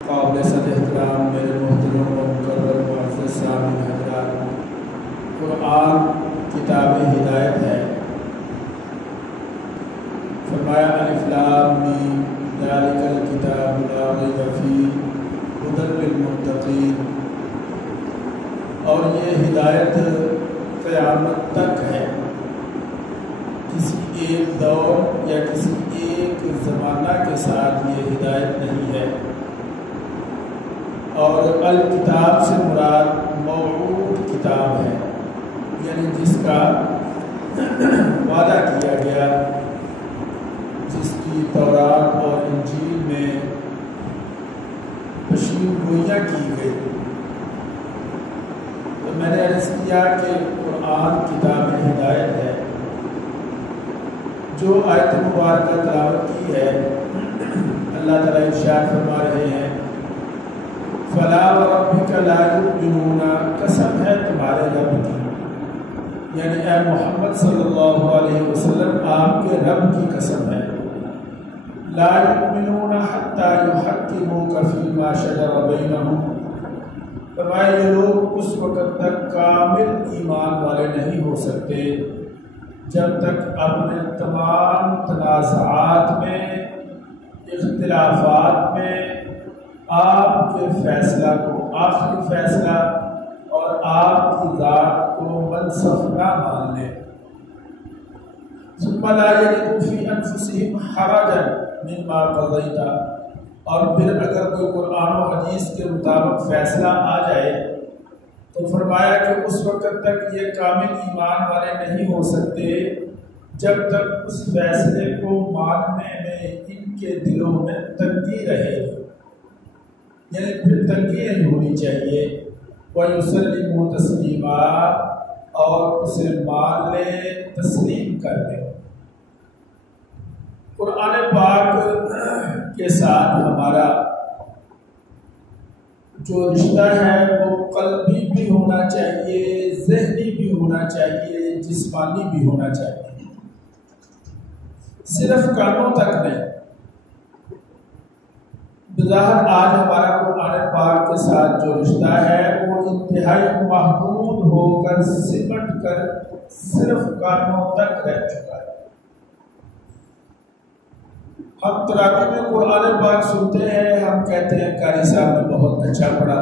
قابل صد احترام میرے محترم و مکرم معزز سامعین حضرات، قرآن کتاب ہدایت ہے۔ فرمایا الف لام میم ذالک الکتاب لا ریب فیہ ھدی للمتقین، اور یہ ہدایت قیامت تک ہے، کسی ایک دور یا کسی ایک زمانہ کے ساتھ یہ ہدایت نہیں ہے۔ اور الکتاب سے مراد موعود کتاب ہے، یعنی جس کا وعدہ کیا گیا، جس کی تورات اور انجیل میں پیشین گوئیاں کی گئی۔ تو میں نے عرض کیا کہ قرآن کتاب ہدایت ہے۔ جو آیت مبارکہ تلاوت کی ہے، اللہ تعالیٰ ارشاد فرما رہے ہیں فَلَا وَرَبِّكَ لَا يُؤْمِنُونَ، قسم ہے تمہارے رب کی، یعنی اے محمد صلی اللہ علیہ وسلم آپ کے رب کی قسم ہے۔ لا يؤمنون حتى يحكموك فيما شجر بينهم، فرمایا یہ لوگ اس وقت تک کامل ایمان والے نہیں ہو سکتے جب تک اپنے تمام تنازعات میں، اختلافات میں آپ کے فیصلہ کو آخری فیصلہ اور آپ کی ذات کو منصف نہ مان لیں۔ ثم لا يجدوا في انفسهم حرجا مما قضيت، اور پھر اگر کوئی قرآن و حدیث کے مطابق فیصلہ آ جائے تو فرمایا کہ اس وقت تک یہ کامل ایمان والے نہیں ہو سکتے جب تک اس فیصلے کو ماننے میں ان کے دلوں میں تنگی رہے، یعنی پھر تنگی نہیں ہونی چاہیے۔ وَيُسَلِّمُوا تَسْلِيمًا، اور اسے مان لے، تسلیم کر دے۔ قرآن پاک کے ساتھ ہمارا جو رشتہ ہے وہ قلبی بھی ہونا چاہیے، ذہنی بھی ہونا چاہیے، جسمانی بھی ہونا چاہیے، صرف کانوں تک نہیں۔ بظاہر آج ہمارا قرآن پاک کے ساتھ جو رشتہ ہے وہ انتہائی محدود ہو کر سمٹ کر صرف کانوں تک رہ چکا ہے۔ ہم تراویح میں قرآن پاک سنتے ہیں، ہم کہتے ہیں قاری صاحب نے بہت اچھا پڑھا۔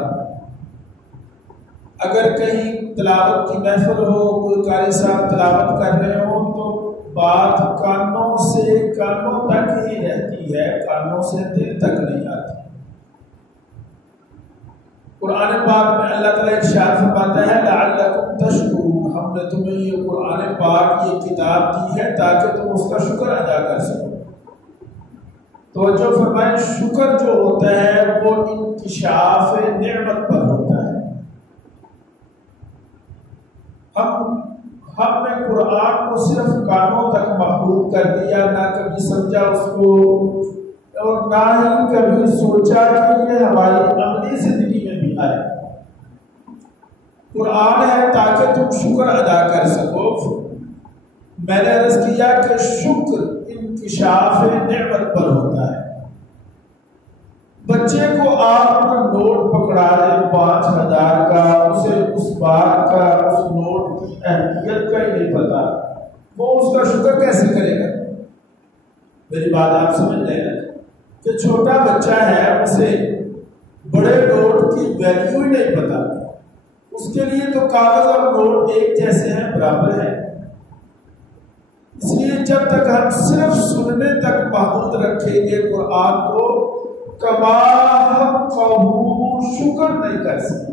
اگر کہیں تلاوت کی محفل ہو، کوئی قاری صاحب تلاوت کر رہے ہوں تو بات کانوں سے کانوں تک ہی رہتی ہے، کانوں سے دل تک نہیں آتی۔ قرآن پاک میں اللہ تعالیٰ ارشاد فرماتا ہے لعلکم تشکرون، ہم نے تمہیں یہ قرآن پاک یہ کتاب دی ہے تاکہ تم اس کا شکر ادا کر سکو۔ توجہ فرمائیں، شکر جو ہوتا ہے وہ انکشاف نعمت پر ہوتا ہے۔ ہم نے قرآن کو صرف کانوں تک محدود کر دیا، نہ کبھی سمجھا اس کو اور نہ ہی کبھی سوچا کہ یہ ہماری عملی زندگی میں بھی آئے۔ قرآن ہے تاکہ تم شکر ادا کر سکو۔ میں نے عرض کیا کہ شکر انکشاف نعمت پر ہوتا ہے۔ بچے کو آپ نوٹ پکڑا دیں 5000 کا، اسے اس بات کا، اس نوٹ کی اہمیت کا ہی نہیں پتا، وہ اس کا شکر کیسے کرے گا؟ میری بات آپ سمجھ لیں کہ چھوٹا بچہ ہے، اسے بڑے نوٹ کی ویلیو ہی نہیں پتا، اس کے لیے تو کاغذ اور نوٹ ایک جیسے ہیں، برابر ہیں۔ اس لیے جب تک ہم صرف سننے تک محدود رکھیں گے قرآن کو، کما حقہ شکر نہیں کر سکتے۔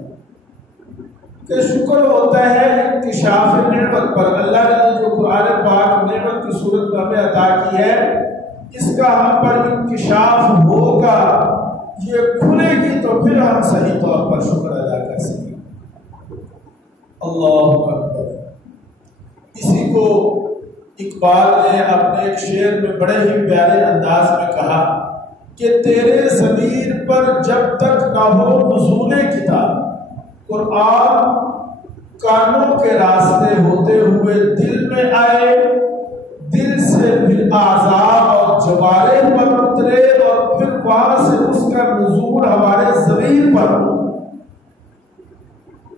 کہ شکر ہوتا ہے انکشاف نعمت پر۔ اللہ نے جو قرآن پاک نعمت کی صورت میں ہمیں عطا کی ہے، اس کا ہم پر انکشاف ہوگا، یہ کھلے گی تو پھر ہم صحیح طور پر شکر ادا کر سکیں گے۔ اللہ اکبر۔ اسی کو اقبال نے اپنے ایک شعر میں بڑے ہی پیارے انداز میں کہا کہ تیرے ضمیر پر جب تک نہ ہو نزول کتاب، قرآن کانوں کے راستے ہوتے ہوئے دل میں آئے، دل سے پھر اعضاء اور جوارح پر اترے اور پھر وہاں سے اس کا نزول ہمارے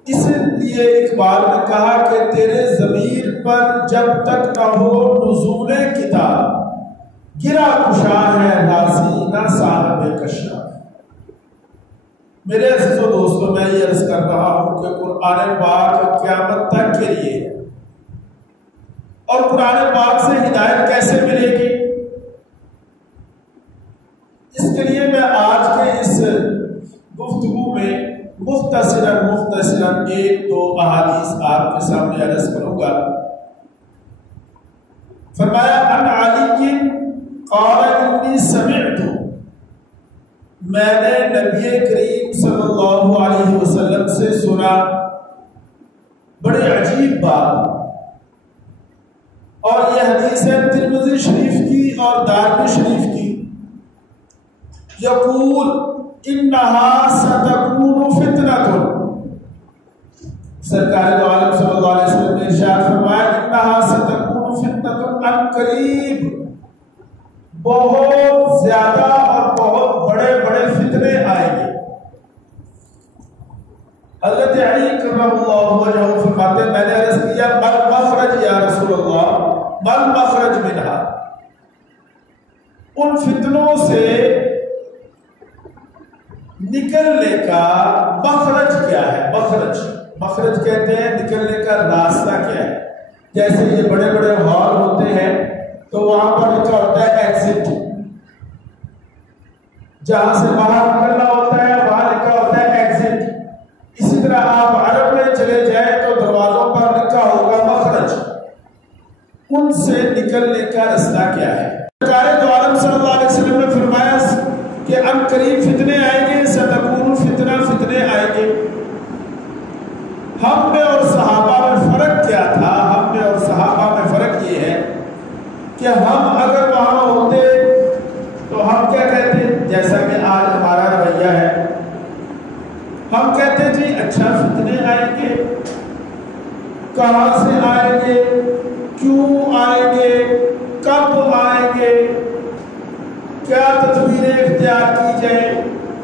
اس لیے اقبال نے کہا کہ تیرے ضمیر پر جب تک نہ ہو نزول کتاب، گرا کشا ہے راضی نہ صاحب کشا۔ میرے عزیزو دوستو، میں یہ عرض کر رہا ہوں کہ قرآن پاک قیامت تک کے لیے، اور قرآن پاک سے ہدایت کیسے ملے گی، اس کے لیے میں آج کے اس گفتگو میں مختصراً ایک دو احادیث آپ کے سامنے عرض کروں گا۔ فرمایا ان علی قال انی سمعت، میں نے نبی کریم صلی اللہ علیہ وسلم سے سنا، بڑے عجیب بات، اور یہ حدیث ہے ترمذی شریف کی اور دارمی شریف کی۔ یقول انہا ستکون فتنۃ، سرکار دو عالم صلی اللہ علیہ وسلم نے ارشاد فرمایا انہا ستکون فتنۃ، ان قریب بہت زیادہ اور بہت بڑے بڑے فتنے آئیں گے۔ حضرت علی کرم اللہ وجہہ فرماتے میں نے عرض کیا مل مخرج یا رسول اللہ، مل مخرج منہا، ان فتنوں سے نکلنے کا مخرج کیا ہے؟ مخرج کہتے ہیں نکلنے کا راستہ کیا ہے۔ جیسے یہ بڑے بڑے ہال ہوتے ہیں تو وہاں پر لکھا ہوتا ہے ایگزٹ، جہاں سے باہر نکلنا ہوتا ہے وہاں لکھا ہوتا ہے ایگزٹ۔ اسی طرح آپ عرب میں چلے جائیں تو دروازوں پر لکھا ہوگا مخرج، ان سے نکلنے کا راستہ کیا ہے؟ سرکار دو عالم صلی اللہ علیہ وسلم نے فرمایا کہ ان قریب فتنے آئیں گے، ستکون فتنہ، فتنے آئیں گے۔ ہم میں اور صحابہ میں فرق کیا تھا؟ ہم میں اور صحابہ میں فرق یہ ہے کہ ہم اگر وہاں ہوتے تو ہم کیا کہتے، جیسا کہ آج ہمارا رویہ ہے، ہم کہتے جی اچھا فتنے آئیں گے، کہاں سے آئیں گے، کیوں آئیں گے، کب آئیں گے، کیا تدبیریں اختیار کی جائیں،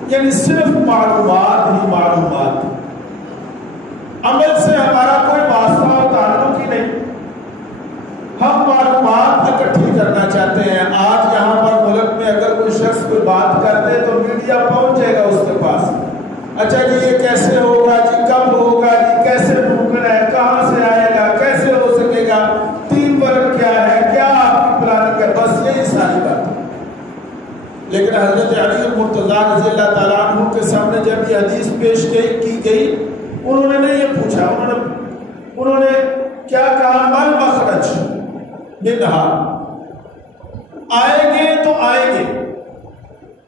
یعنی صرف معلومات ہی معلومات، عمل سے ہمارا کوئی واسطہ و تعلق ہی نہیں۔ ہم معلومات اکٹھی کرنا چاہتے ہیں۔ آج یہاں پر ملک میں اگر کوئی شخص کوئی بات کرتے تو میڈیا پہنچ جائے گا اس کے پاس، اچھا جی یہ کیسے ہوگا جی، کب ہوگا جی، کیسے ممکن ہے، کہاں سے آئے گا، کیسے ہو سکے گا، ٹیم ورک کیا ہے، کیا آپ کی پلاننگ ہے، بس یہی ساری بات۔ لیکن حضرت علی المرتضیٰ رضی اللہ تعالیٰ عنہ کے سامنے جب یہ حدیث پیش کی گئی، انہوں نے نہیں یہ پوچھا، انہوں نے کیا کہا، مل مخرج منہا، آئیں گے تو آئیں گے۔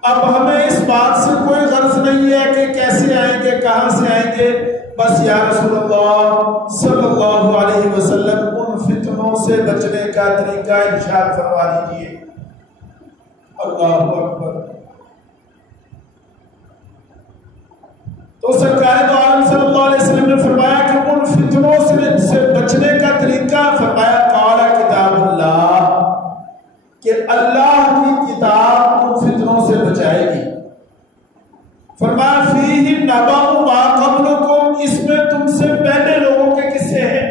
اب ہمیں اس بات سے کوئی غرض نہیں ہے کہ کیسے آئیں گے، کہاں سے آئیں گے، بس یا رسول اللہ صلی اللہ علیہ وسلم ان فتنوں سے بچنے کا طریقہ ارشاد فرما دیجیے۔ اللہ اکبر۔ تو سرکار دو عالم صلی اللہ علیہ وسلم نے فرمایا کہ ان فتنوں سے بچنے کا طریقہ، فرمایا قال کتاب اللہ، کہ اللہ کی کتاب ان فتنوں سے بچائے گی۔ فرمایا فیہ نبأ ما قبلکم، اس میں تم سے پہلے لوگوں کے قصے ہیں،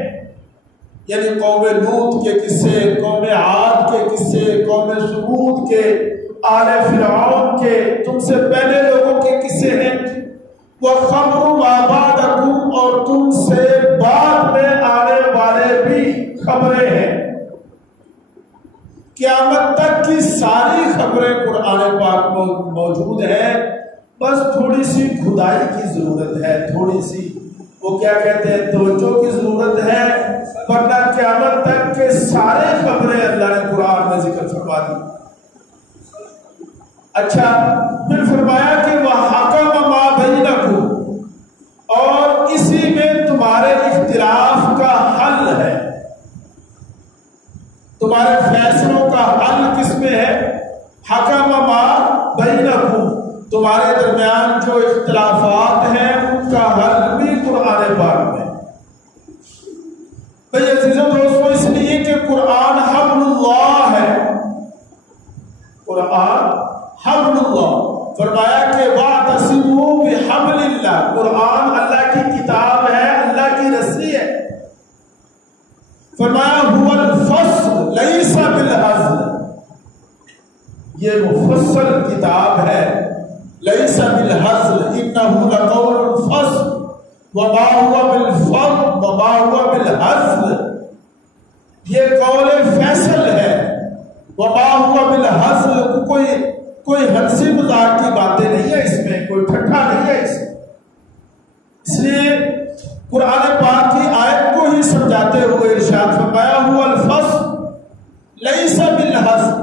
یعنی قوم لوط کے قصے، قوم عاد کے قصے، قوم ثمود کے، آل فرعون کے، تم سے پہلے لوگوں کے قصے ہیں۔ وَخَبْرُ مَا بَعْدَكُمْ، اور تم سے بعد میں آنے والے بھی خبریں ہیں۔ قیامت تک کی ساری خبریں قرآن پاک میں موجود ہیں، بس تھوڑی سی کھدائی کی ضرورت ہے، تھوڑی سی وہ کیا کہتے ہیں توجہ کی ضرورت ہے، ورنہ قیامت تک کے سارے خبریں اللہ نے قرآن میں ذکر فرما دی۔ اچھا پھر فرمایا کہ وَحَكَمَ مَا بَيْنَكُمْ، اور اسی میں تمہارے اختلاف کا حل ہے، تمہارے فیصلوں کا حل کس میں ہے؟ حَكَمَ مَا بَيْنَكُمْ، تمہارے درمیان جو اختلافات ہیں ان کا حل بھی قرآن پاک میں۔ بھئی عزیزوں دوستو، اس لیے کہ قرآن حبل اللہ ہے، قرآن حبل اللہ، فرمایا کہ وَاعْتَصِمُوا بِحَبْلِ اللَّهِ، قرآن اللہ کی کتاب ہے، فرمایا هو الفصل لیس بالہزل، یہ مفصل کتاب ہے، لیس بالہزل انہ لقول فصل وما هو بالفضل وما هو بالہزل، یہ قول فیصل ہے، وما هو بالہزل، کوئی ہنسی مذاق کی باتیں نہیں ہے اس میں، کوئی ٹھٹھا نہیں ہے اس میں۔ اس لیے قرآن پاک کی آیت کو ہی سمجھاتے ہوئے ارشاد فرمایا هو الفصل لیس بالہزل،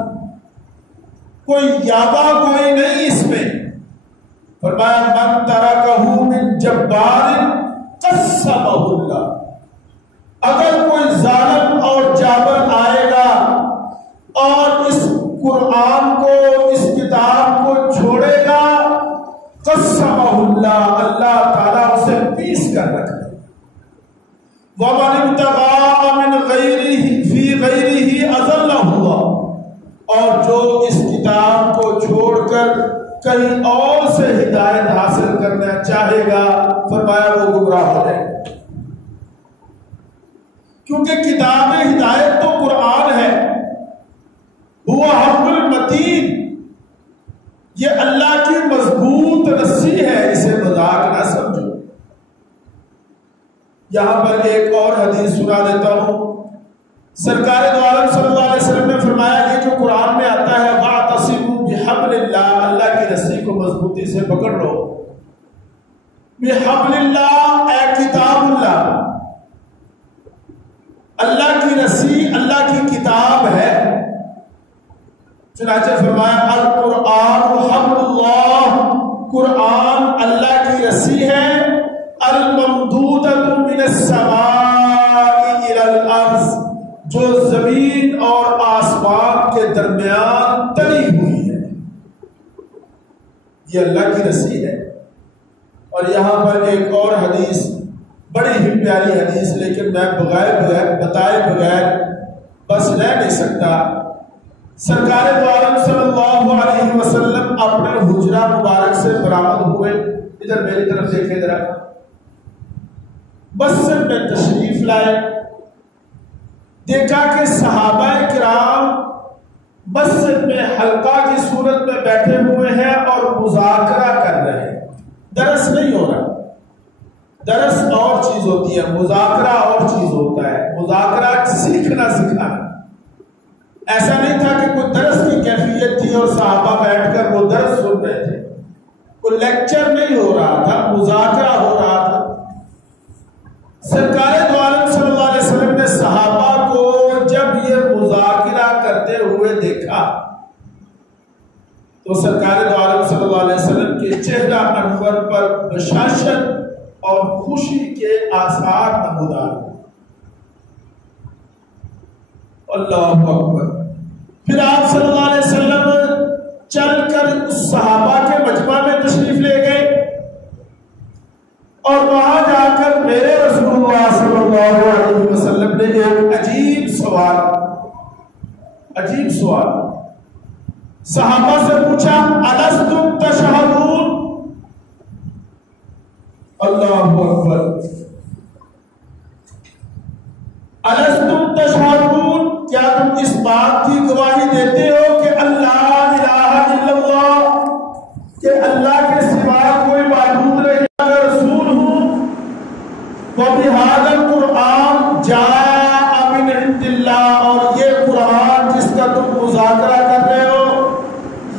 کوئی یابا کوئی نہیں اس میں۔ فرمایا من ترکہ من جبار قسمہ اللہ، اگر کوئی ظالم اور جابر آئے گا اور اس قرآن کو، اس کتاب کو چھوڑے گا، قسمہ اللہ، اللہ تعالیٰ اسے پیس کر رکھ دے۔ وَمَنِ ابْتَغَاءَ مِنْ غَيْرِهِ فِي غَيْرِهِ أَضَلَّهُ، اور جو اس کتاب کو چھوڑ کر کہیں اور سے ہدایت حاصل کرنا چاہے گا، فرمایا وہ گمراہ ہو جائے گا، کیونکہ کتاب ہدایت تو قرآن ہے، وہ حبل المتین، یہ اللہ کی مضبوط رسی ہے، اسے مذاق نہ سمجھو۔ یہاں پر ایک اور حدیث سنا دیتا ہوں۔ سرکار دو عالم صلی اللہ علیہ وسلم نے فرمایا کہ جو قرآن میں آتا ہے وَاعْتَصِمُوا بِحَبْلِ اللَّهِ، اللہ کی رسی کو مضبوطی سے پکڑ لو۔ بِحَبْلِ اللَّهِ اے کتاب اللہ، اللہ کی رسی اللہ کی کتاب ہے۔ چنانچہ فرمایا القرآن حبل اللہ، قرآن اللہ کی رسی ہے، الممدودۃ من السماء الی الارض، جو زمین اور آسمان کے درمیان تلی ہوئی ہے، یہ اللہ کی رسی ہے۔ اور یہاں پر ایک اور حدیث، بڑی ہی پیاری حدیث، لیکن میں بتائے بغیر بس رہ نہیں سکتا۔ سرکار دو عالم صلی اللہ علیہ وسلم اپنے حجرہ مبارک سے برآمد ہوئے، ادھر میری طرف دیکھیں ذرا، مسجد میں تشریف لائے، دیکھا کہ صحابہ کرام مسجد میں حلقہ کی صورت میں بیٹھے ہوئے ہیں اور مذاکرہ کر رہے ہیں، درس نہیں ہو رہا، درس اور چیز ہوتی ہے، مذاکرہ اور چیز ہوتا ہے، مذاکرہ سیکھنا سکھانا۔ ایسا نہیں تھا کہ کوئی درس کی کیفیت تھی اور صحابہ بیٹھ کر وہ درس سن رہے تھے، کوئی لیکچر نہیں ہو رہا تھا، مذاکرہ ہو رہا تھا۔ سرکار دو عالم صلی اللہ علیہ وسلم نے صحابہ کو جب یہ مذاکرہ کرتے ہوئے دیکھا تو سرکار دو عالم صلی اللہ علیہ وسلم کے چہرہ انور پر بشاشت اور خوشی کے آثار نمودار ہوئے۔ اللہ اکبر۔ پھر آپ صلی اللہ علیہ وسلم چل کر اس صحابہ کے مجمع میں تشریف لے گئے اور وہاں جا کر میرے رسول اللہ صلی اللہ علیہ وسلم نے ایک عجیب سوال صحابہ سے پوچھا، الستم تشہدون، اللہ اکبر، الستم تشہدون، کیا تم اس بات کی گواہی دیتے ہو کہ اللہ الہ الا اللہ، کہ اللہ کے سوا کوئی معبود نہیں، میں رسول ہوں، وَبِهَذَا الْقُرْآنِ جَاءَ مِنْ عِنْدِ اللَّهِ، اور یہ قرآن جس کا تم مذاکرہ کر رہے ہو،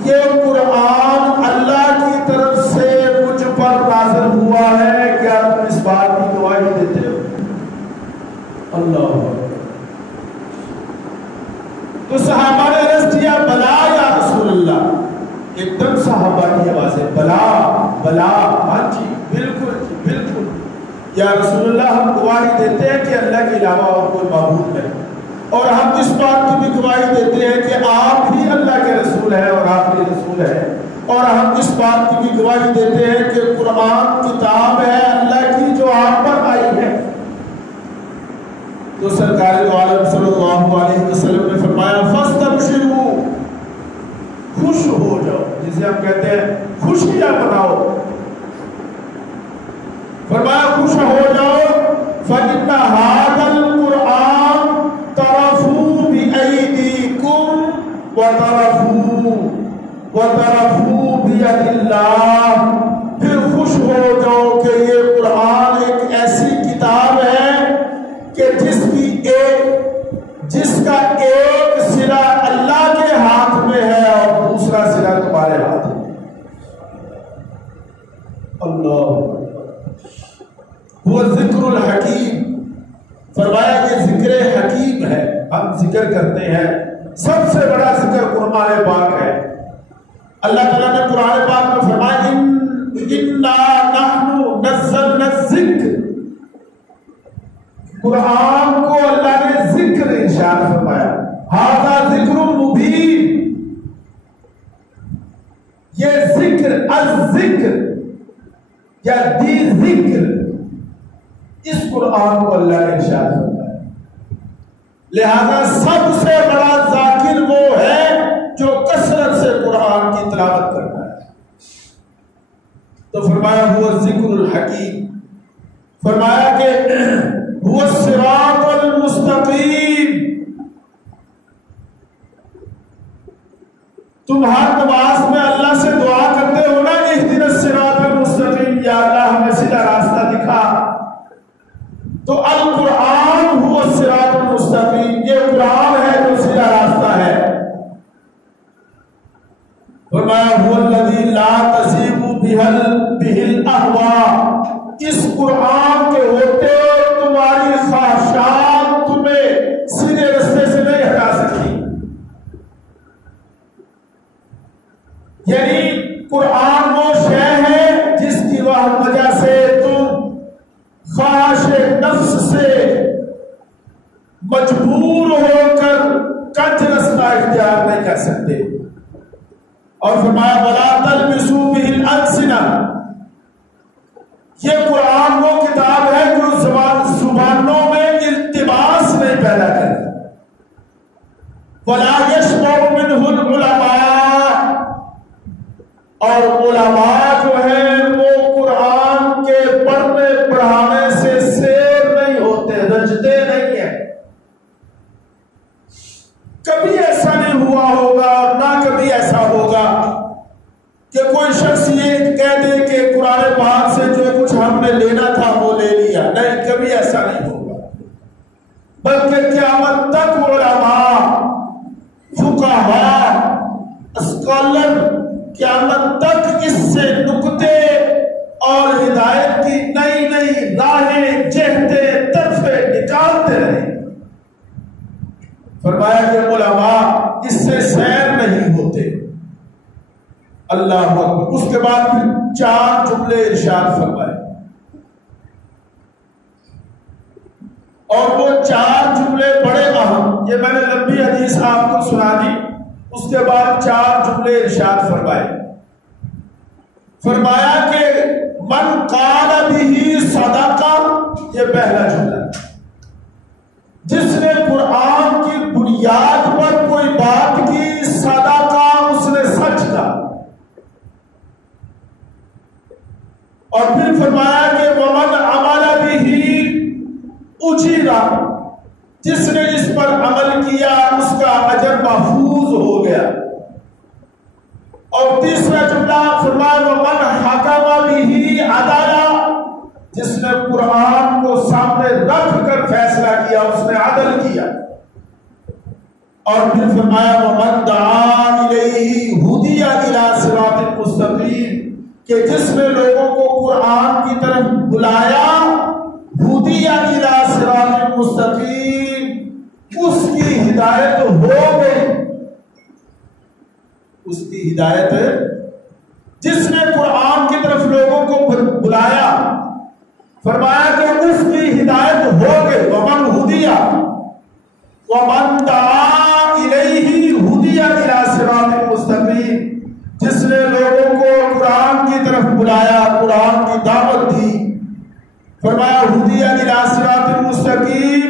یہ قرآن اللہ کی طرف سے مجھ پر نازل ہوا ہے، کیا تم اس بات کی گواہی دیتے ہو؟ اللہ، تو صحابہ نے عرض کیا بلا یا رسول اللہ، ایک دم صحابہ کی آواز ہے، بلا بلا، ہاں جی بالکل جی بالکل یا رسول اللہ، ہم گواہی دیتے ہیں کہ اللہ کے علاوہ اور کوئی معبود نہیں، اور ہم اس بات کی بھی گواہی دیتے ہیں کہ آپ ہی اللہ کے رسول ہیں اور آخری رسول ہیں، اور ہم اس بات کی بھی گواہی دیتے ہیں کہ قرآن کتاب ہے اللہ کی جو آپ پر آئی ہے۔ تو سرکار دو عالم صلی اللہ علیہ وسلم نے فرمایا فاستبشروا، خوش ہو جاؤ، جسے ہم کہتے ہیں خوشیاں مناؤ، فرمایا خوش ہو جاؤ، فَإِنَّ هَذَا الْقُرْآنَ وَتَرَفُوا بِيَدِ اللَّهِ، پھر خوش ہو جاؤ کہ یہ قرآن ایک ایسی کتاب ہے کہ جس کا ایک سرا اللہ کے ہاتھ میں ہے اور دوسرا سرا تمہارے ہاتھ میں۔ اللہ وہ ذکر الحکیم، فرمایا یہ ذکر حکیم ہے۔ ہم ذکر کرتے ہیں، سب سے بڑا ذکر قرآن پاک ہے۔ اللہ تعالیٰ نے قرآن پاک میں فرمایا اِنَّا نَحْنُ نَزَّلْنَا الذِّکْرَ، قرآن کو اللہ نے ذکر ارشاد فرمایا، ھذا ذکر مبین، یہ ذکر الذکر یا دی ذکر، اس قرآن کو اللہ نے ارشاد فرمایا۔ لہذا سب سے بڑا ذاکر وہ ہے جو کثرت سے قرآن کی تلاوت کرتا ہے۔ تو فرمایا ہوا ذکر الحکیم، فرمایا کہ هو الصراط المستقیم، تم ہر نماز میں اللہ سے دعا کرتے ہو نا، اہدنا الصراط المستقیم، یا اللہ ہمیں سیدھا راستہ دکھا، تو القرآن هو الصراط المستقیم، یہ قرآن ہے جو سیدھا راستہ ہے۔ فرمایا هو الذی لا تزیغ بہ الاہواء، اس قرآن کے ہوتے تمہاری خواہشات تمہیں سیدھے رستے سے نہیں ہٹا سکتی۔ یعنی قرآن وہ شے ہے جس کی وجہ سے تم خواہش نفس سے مجبور ہو کر کج رستہ اختیار نہیں کر سکتے۔ اور فرمایا وَلَا تَلْبِسُوا بِهِ الْأَلْسِنَةَ، یہ قرآن وہ کتاب ہے جو زبانوں میں التباس نہیں پیدا کرے۔ وَلَا يَشْبَعُ مِنْهُ الْعُلَمَاءُ، اور علماء جو ہیں وہ قرآن کے پڑھنے پڑھانے سے سیر نہیں ہوتے، رجتے نہیں ہیں۔ کبھی ایسا نہیں ہوا ہوگا اور نہ کبھی ایسا ہوگا کہ کوئی شخص یہ کہہ دے کہ قرآن پاک سے جو کچھ ہم نے لینا تھا وہ لے لیا، نہیں، کبھی ایسا نہیں ہوگا۔ بلکہ قیامت تک علماء، فقہاء، اسکالر قیامت تک اس سے نکتے اور ہدایت کی نئی نئی راہیں، جہتیں، طرفیں نکالتے رہے۔ فرمایا کہ علماء اس سے سیر نہیں ہوتے۔ اللہ اکبر۔ اس کے بعد پھر 4 جملے ارشاد فرمائے، اور وہ 4 جملے بڑے اہم، یہ میں نے لمبی حدیث آپ کو سنا دی، اس کے بعد 4 جملے ارشاد فرمائے۔ فرمایا کہ من قال به صدقہ، یہ پہلا جملہ، جس نے قرآن کی بنیاد پر کوئی بات کی، صدقہ، اس نے سچ کہا۔ اور پھر فرمایا کہ ومن عمل به اجر، جس نے اس پر عمل کیا اس کا اجر محفوظ ہو گیا۔ اور تیسرا جملہ فرمایا ومن حکم به عدل، جس نے قرآن کو سامنے رکھ کر فیصلہ کیا، اس نے عدل کیا۔ اور پھر فرمایا ومن دعا الیہ ہدی الی صراط مستقیم، کہ جس نے لوگوں کو قرآن کی طرف بلایا، ہدی الی صراط مستقیم، اس کی ہدایت ہو گئی، اس کی ہدایت، جس نے قرآن کی طرف لوگوں کو بلایا، فرمایا کہ اس کی ہدایت ہو گئی۔ ومن ہدی ومن دعا الیہ ہدی الی صراط مستقیم، جس نے لوگوں کو قرآن کی طرف بلایا، قرآن کی دعوت دی، فرمایا ہدی الی صراط مستقیم،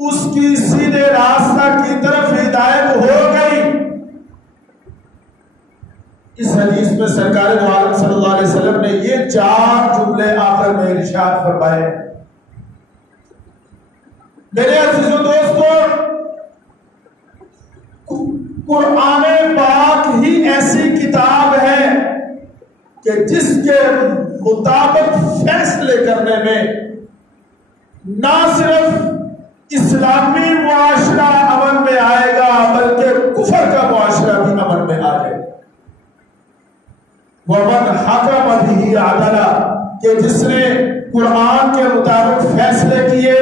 اس کی سیدھے راستہ کی طرف ہدایت ہو گئی۔ اس حدیث میں سرکار دو عالم صلی اللہ علیہ وسلم نے یہ 4 جملے آخر میں ارشاد فرمائے۔ میرے عزیزو دوستو، قرآن پاک ہی ایسی کتاب ہے کہ جس کے مطابق فیصلے کرنے میں نہ صرف اسلامی معاشرہ امن میں آئے گا بلکہ کفر کا معاشرہ بھی امن میں آ جائے گا۔ وَمَنْ حَكَمَ بِهِ عَدَلًا، کہ جس نے قرآن کے مطابق فیصلے کیے،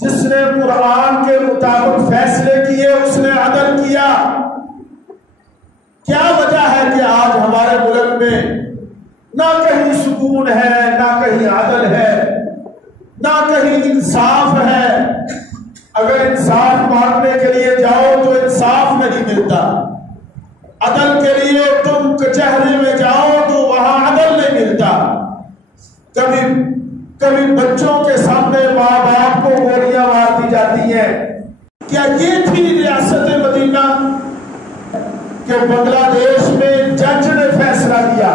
جس نے قرآن کے مطابق فیصلے کیے اس نے عدل کیا۔ کیا وجہ ہے کہ آج ہمارے ملک میں نہ کہیں سکون ہے، نہ کہیں عدل ہے، نہ کہیں انصاف ہے؟ اگر انصاف مانگنے کے لیے جاؤ تو انصاف نہیں ملتا، عدل کے لیے تم کچہری میں جاؤ تو وہاں عدل نہیں ملتا۔ کبھی بچوں کے سامنے ماں باپ کو گولیاں مار دی جاتی ہیں۔ کیا یہ تھی ریاست مدینہ کہ بنگلہ دیش میں جج نے فیصلہ کیا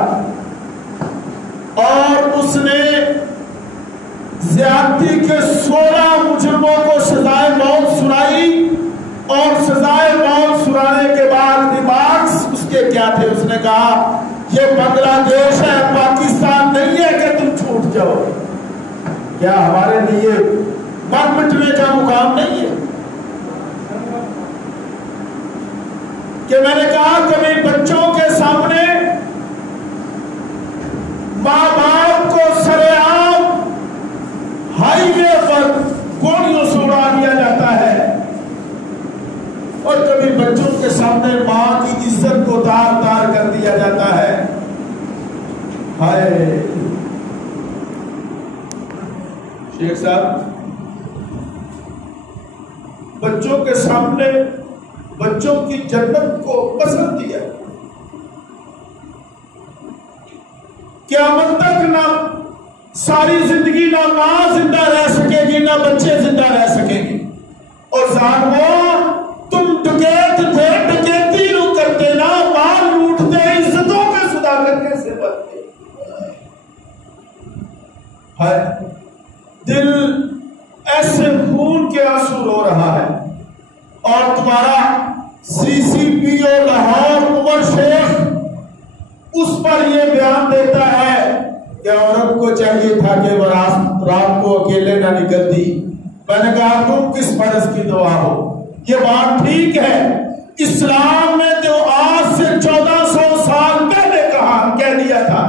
اور اس نے زیادتی کے 16 مجرموں کو سزائے موت سنائی، اور سزائے موت سنانے کے بعد ریمارکس اس کے کیا تھے؟ اس نے کہا یہ بنگلہ دیش ہے، پاکستان نہیں ہے کہ تم چھوٹ جاؤ۔ کیا ہمارے لیے مر مٹنے کا مقام نہیں ہے؟ کہ میں نے کہا کبھی بچوں کے سامنے ماں باپ کو سرے عام ہائی وے پر گولیوں سے اڑا دیا جاتا ہے، اور کبھی بچوں کے سامنے ماں کی عزت کو تار تار کر دیا جاتا ہے۔ ہائے شیخ صاحب، بچوں کے سامنے بچوں کی جنت کو پسند دیا، قیامت تک نہ ساری زندگی نہ ماں زندہ رہ سکے گی نہ بچے زندہ رہ سکیں گے۔ اور ظالموں، تم ڈکیت تھے، ڈکیتی نو کرتے نا، مال لوٹتے، عزتوں کے صداقت کیسے بنتے؟ دل ایسے خون کے آنسو رو رہا ہے، اور تمہارا سی سی پی او لاہور عمر شیخ اس پر یہ بیان دیتا ہے کہ عورت کو چاہیے تھا کہ وہ رات کو اکیلے نہ نکلتی۔ میں نے کہا تم کس فرض کی دعا ہو؟ یہ بات ٹھیک ہے، اسلام نے تو آج سے 1400 سال پہلے کہہ دیا تھا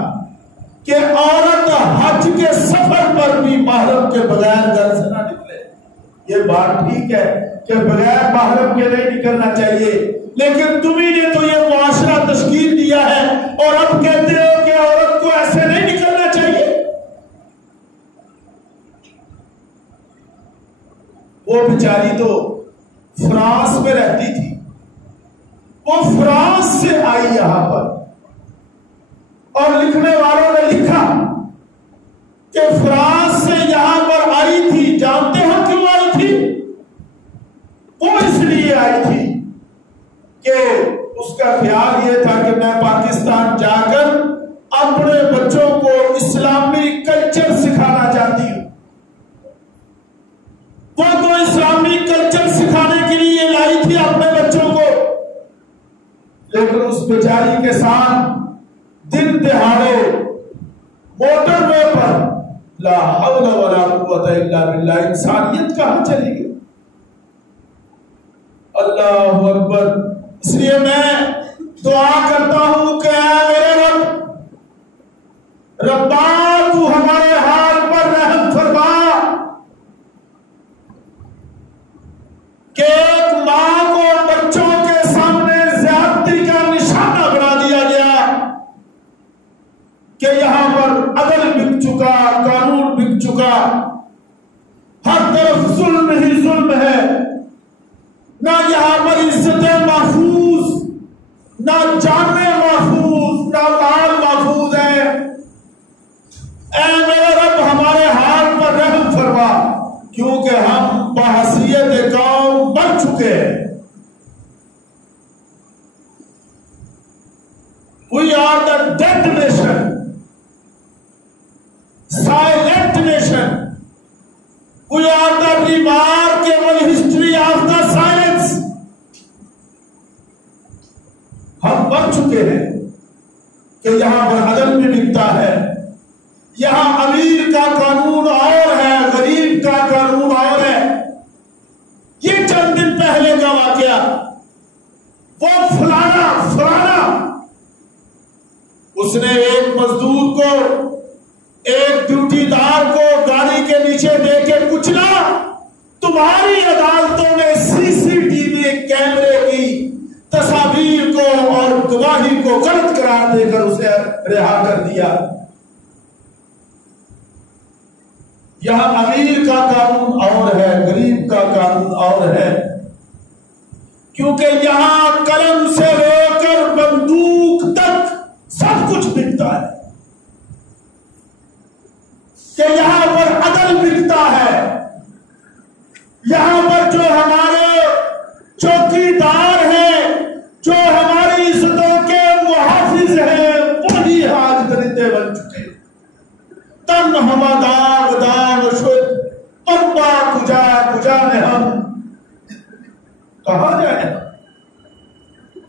کہ عورت حج کے سفر پر بھی محرم کے بغیر گھر سے نہ نکلے۔ یہ بات ٹھیک ہے کہ بغیر محرم کے نہیں نکلنا چاہیے، لیکن تمہیں نے تو یہ معاشرہ تشکیل دیا ہے اور اب کہتے ہو کہ عورت کو ایسے نہیں نکلنا چاہیے۔ وہ بیچاری تو فرانس میں رہتی تھی، وہ فرانس سے آئی یہاں پر، اور لکھنے والوں نے لکھا کہ فرانس سے یہاں پر آئی تھی۔ جانتے ہو کیوں آئی تھی؟ وہ اس لیے آئی تھی کہ اس کا خیال یہ تھا کہ میں پاکستان جا کر اپنے بچوں کو اسلامی کلچر سکھانا چاہتی ہوں۔ وہ تو اسلامی کلچر سکھانے کے لیے لائی تھی اپنے بچوں کو، لیکن اس بیچاری کے ساتھ دن دہاڑے موٹر وے پر لا حول ولا قوت الا باللہ انسانیت کہاں چلی گئی؟ اللہ اکبر۔ اس لیے میں دعا کرتا ہوں کہ اے میرے ربا تو ہمارے حال پر رحم فرما کہ ایک ماں کو بچوں کے سامنے زیادتی کا نشانہ بنا دیا گیا کہ یہاں پر عدل بک چکا، قانون بک چکا، ہر طرف ظلم ہی ظلم ہے، نہ یہاں پر عزتیں محفوظ، نہ جانیں محفوظ، نہ مال محفوظ ہے۔ اے میرے رب ہمارے حال پر رحم فرما، کیونکہ ہم بحیثیت قوم مر چکے ہیں۔ We are the dead nation, silent nation. We are the remarkable history of the silence. بن چکے ہیں کہ یہاں پر عدل بھی بکتا ہے، یہاں امیر کا قانون اور ہے، غریب کا قانون اور ہے۔ یہ چند دن پہلے کا واقعہ، وہ فلانا اس نے ایک مزدور کو، ایک ڈیوٹی دار کو گاڑی کے نیچے دے کے کچلا، تمہاری عدالتوں نے CCTV کیمرے کی تصاویر کو اور گواہی کو غلط قرار دے کر اسے رہا کر دیا۔ یہاں امیر کا قانون اور ہے، غریب کا قانون اور ہے، کیونکہ یہاں قلم سے لے کر بندوق تک سب کچھ بکتا ہے، کہ یہاں پر عدل بکتا ہے۔ یہاں پر جو ہمارے چوکیدار ہیں، جو ہماری عزتوں کے محافظ ہیں، وہی آج درندے بن چکے۔ تن ہما داغ دان شد پنبا کجا کجا نے ہم، کہاں جائیں؟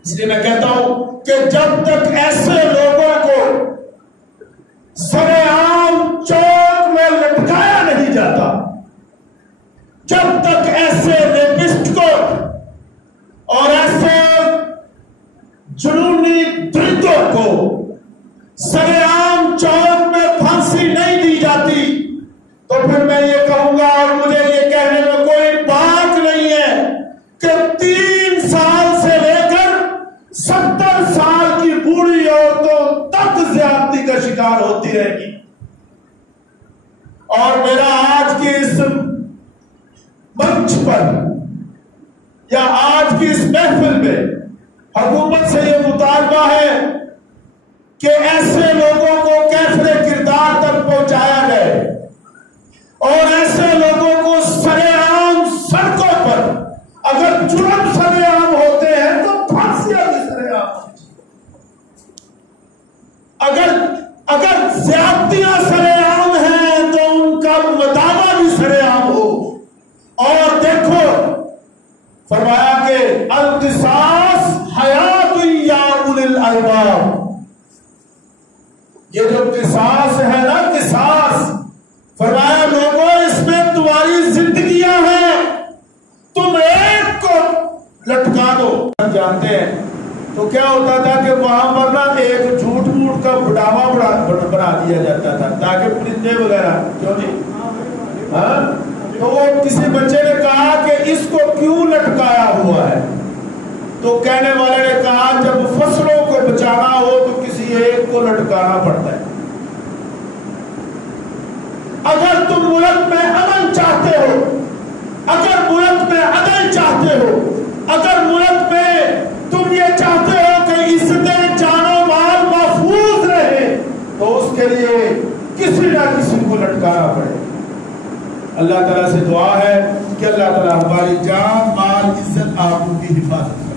اس لیے میں کہتا ہوں کہ جب تک ایسے لوگوں کو سر عام چوک میں لٹکایا نہیں جاتا، جب تک ایسے ریپسٹ کو اور ایسے جنونی درندوں کو سر عام چوک میں پھانسی نہیں دی جاتی، تو پھر میں یہ کہوں گا، اور مجھے یہ کہنے میں کوئی بات نہیں ہے، کہ 3 سال سے لے کر 70 سال کی بوڑھی عورتوں تک زیادتی کا شکار ہوتی رہے گی۔ اور میرا آج کی اس منچ پر یا آج کی اس محفل میں حکومت سے یہ مطالبہ ہے کہ ایسے لوگوں کو کیفر کردار تک پہنچایا جائے، اور ایسے لوگوں کو سر عام سڑکوں پر، اگر جرم سر عام ہوتے ہیں تو پھانسیاں بھی سر عام ہوتی ہیں، اگر زیادتیاں سر عام ہیں تو ان کا مداوع بھی سر عام ہو۔ اور دیکھو فرمایا کہ القصاص حیات یا اولي الالباب، یہ جو قصاص ہے نا، قصاص، فرمایا لوگوں اس میں تمہاری زندگیاں ہیں، تم ایک کو لٹکا دو۔ جانتے ہیں تو کیا ہوتا تھا کہ وہاں پر نا ایک جھوٹ موٹ کا بڑھاوا بنا دیا جاتا تھا تاکہ پرندے وغیرہ، کیوں نہیں؟ ہاں، تو وہ کسی بچے نے کہا کہ اس کو کیوں لٹکایا ہوا ہے، تو کہنے والے نے کہا جب فصلوں کو بچانا ہو تو کسی ایک کو لٹکانا پڑتا ہے۔ اگر تم ملک میں امن چاہتے ہو، اگر ملک میں عدل چاہتے ہو، اگر ملک میں تم یہ چاہتے ہو کہ عزتیں جان و مال محفوظ رہے، تو اس کے لیے کسی نہ کسی کو لٹکانا پڑے۔ اللہ تعالیٰ سے دعا ہے کہ اللہ تعالیٰ ہماری جان مال عزت آبرو کی حفاظت